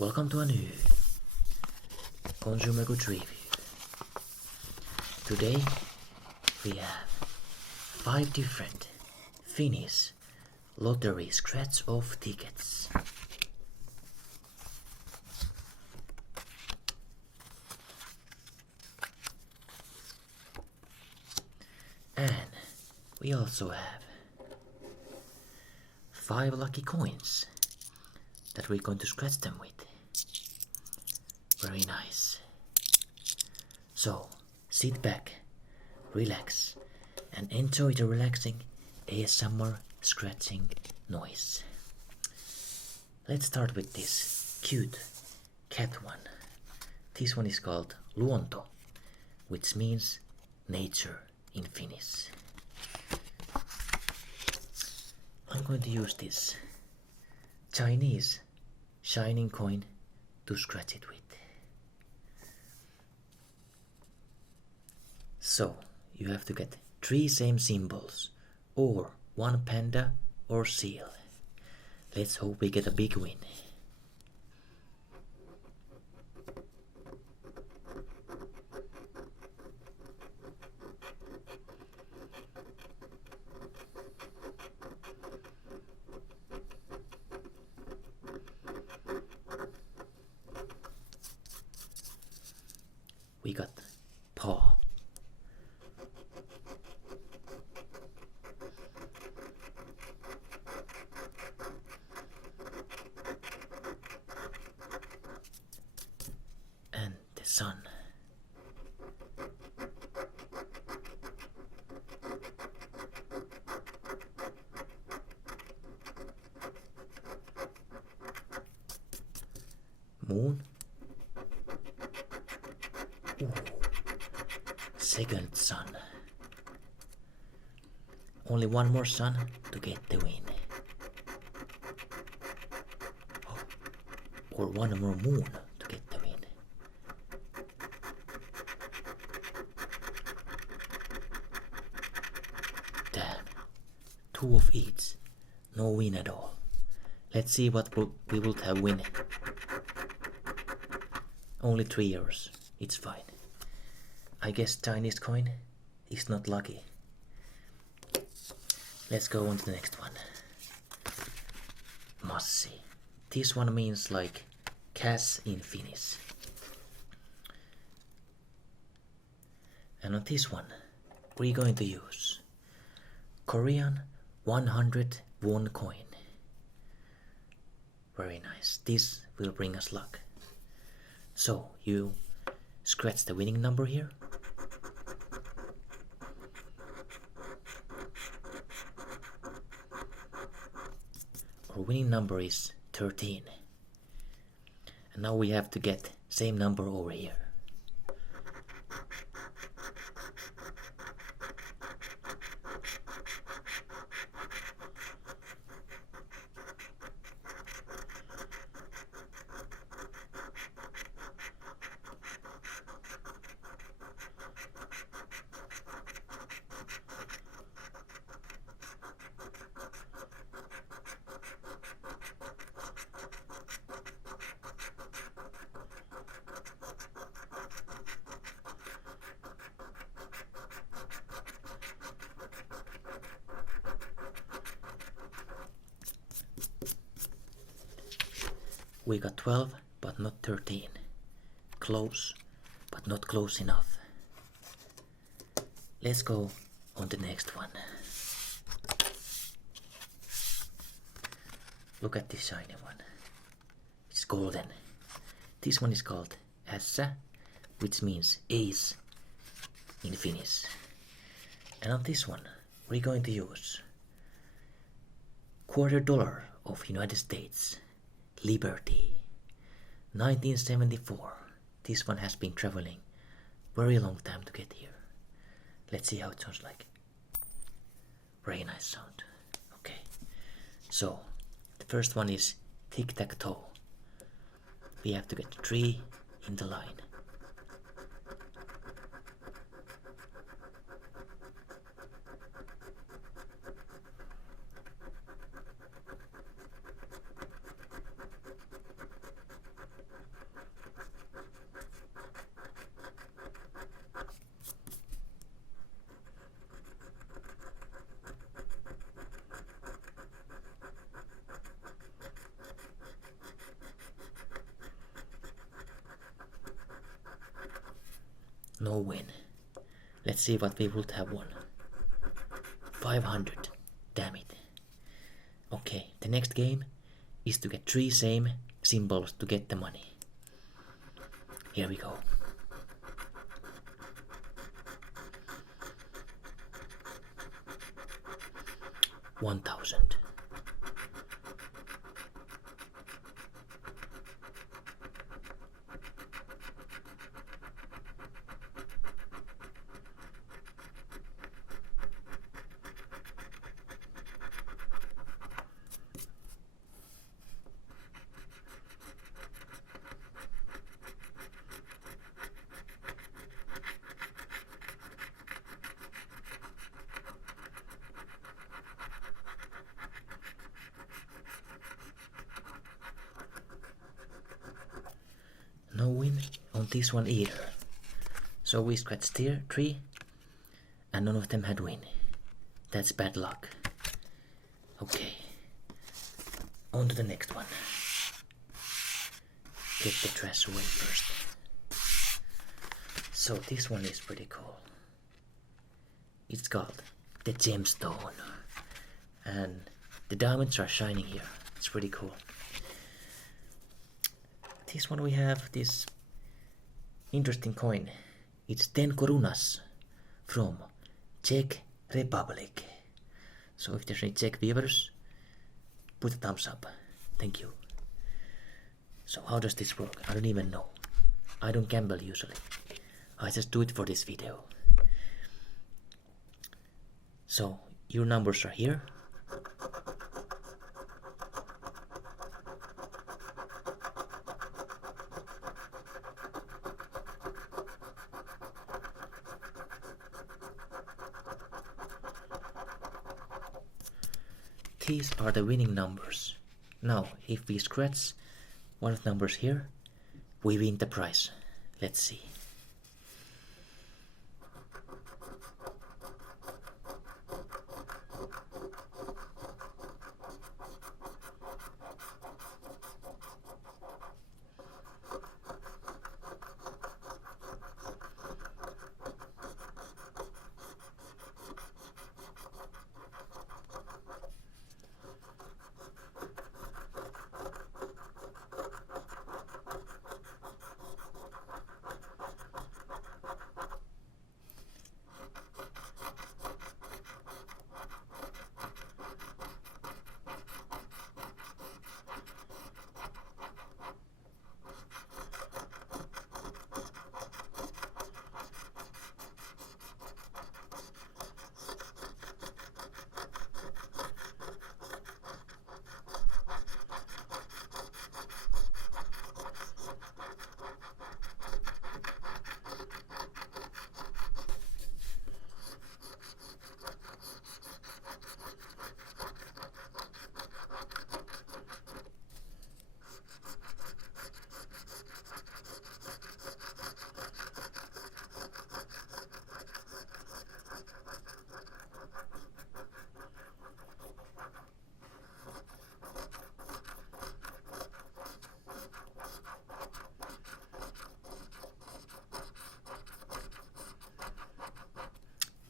Welcome to a new consumer goods review. Today we have 5 different Finnish lottery scratch-off tickets. And we also have 5 lucky coins that we're going to scratch them with. Very nice. So sit back, relax, and enjoy the relaxing ASMR scratching noise. Let's start with this cute cat one. This one is called luonto, which means nature in Finnish. I'm going to use this Chinese shining coin to scratch it with. So you have to get 3 same symbols or 1 panda or seal. Let's hope we get a big win. We got paw. And the sun. Moon. Ooh. Second sun. Only 1 more sun to get the win. Oh. Or 1 more moon to get the win. Damn. 2 of each. No win at all. Let's see what we would have win. Only 3 euros. It's fine. I guess Chinese coin is not lucky. Let's go on to the next one. Massi. This one means like cash in Finnish. And on this one, we're going to use Korean 100 won coin. Very nice. This will bring us luck. So you scratch the winning number here. Our winning number is 13. And now we have to get same number over here. We got 12, but not 13. Close, but not close enough. Let's go on the next one. Look at this shiny one. It's golden. This one is called Ässä, which means ace in Finnish. And on this one, we're going to use $250 of United States. Liberty. 1974. This one has been traveling very long time to get here. Let's see how it sounds like. Very nice sound. Okay. So, the first one is tic-tac-toe. We have to get 3 in the line. No win. Let's see what we would have won. 500. Damn it. Okay, the next game is to get 3 same symbols to get the money. Here we go. 1,000. No win on this one either. So we scratched here 3 and none of them had win. That's bad luck. Okay. On to the next one. Get the trash away first. So this one is pretty cool. It's called the Gemstone. And the diamonds are shining here. It's pretty cool. This one we have this interesting coin. It's 10 korunas from Czech Republic. So if there's any Czech viewers, put a thumbs up. Thank you. So how does this work? I don't even know. I don't gamble usually. I just do it for this video. So your numbers are here. These are the winning numbers. Now, if we scratch one of the numbers here, we win the prize. Let's see.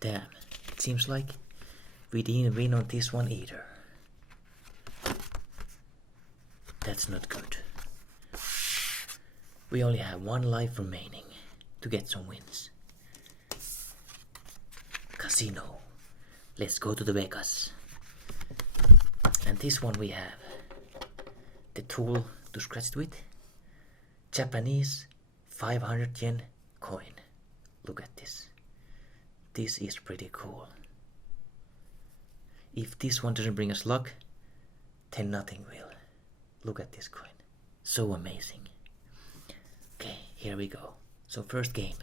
Damn, it seems like we didn't win on this one either. That's not good. We only have 1 life remaining to get some wins. Casino. Let's go to the Vegas. And this one we have the tool to scratch it with. Japanese 500 yen coin. Look at this. This is pretty cool. If this one doesn't bring us luck, then nothing will. Look at this coin. So amazing. Okay, here we go. So first game.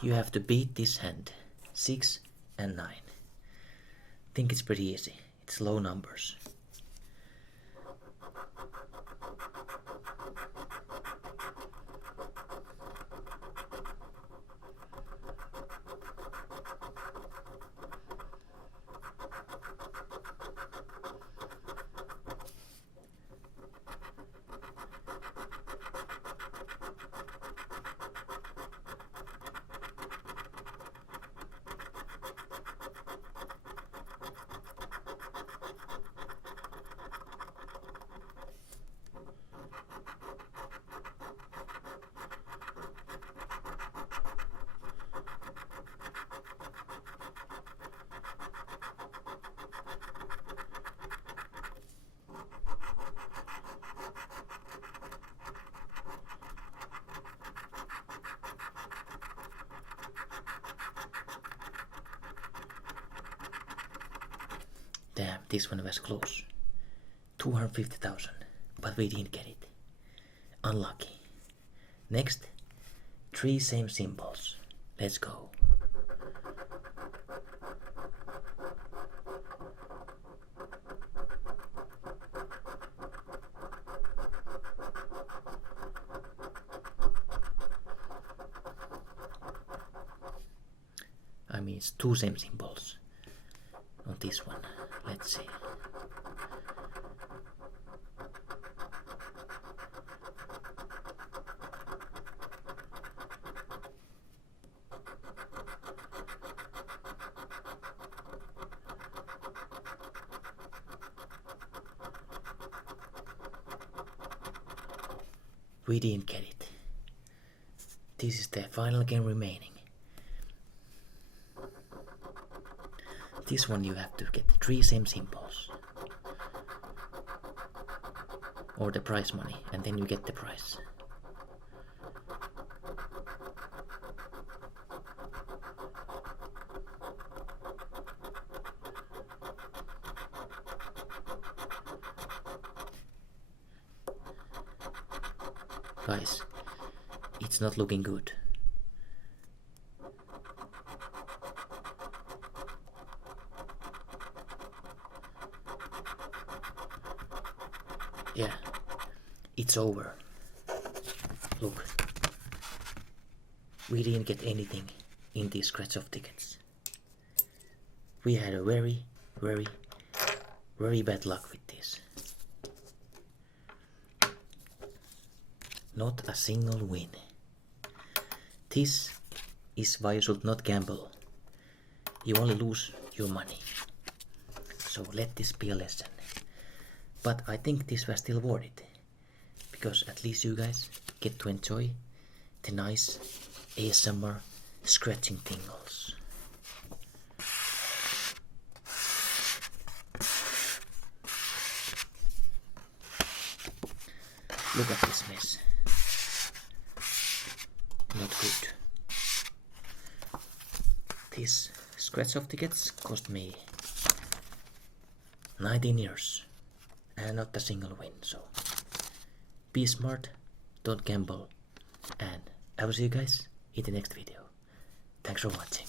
You have to beat this hand. 6 and 9. Think it's pretty easy. It's low numbers. this one was close. 250,000, but we didn't get it. Unlucky. Next, 3 same symbols. Let's go. I mean, it's 2 same symbols on this one. Let's see. We didn't get it. This is the final game remaining. This one you have to get 3 same symbols. Or the prize money, and then you get the prize. Guys, it's not looking good. Yeah, it's over. Look, we didn't get anything in these scratch off tickets. We had a very bad luck with this. Not a single win. This is why you should not gamble. You only lose your money. So let this be a lesson. But I think this was still worth it. Because at least you guys get to enjoy the nice ASMR scratching tingles. Look at this mess. Not good. These scratch off tickets cost me 19 years and not a single win, so be smart, don't gamble, and I will see you guys in the next video. Thanks for watching.